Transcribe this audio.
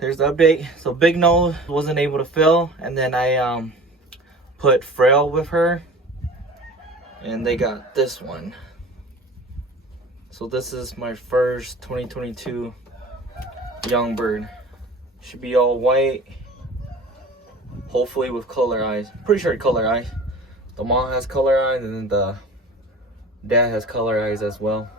There's the update. So Big Nose wasn't able to fill, and then I put Frill with her, and they got this one. So this is my first 2022 young bird. Should be all white, hopefully with color eyes. Pretty sure color eyes. The mom has color eyes, and then the dad has color eyes as well.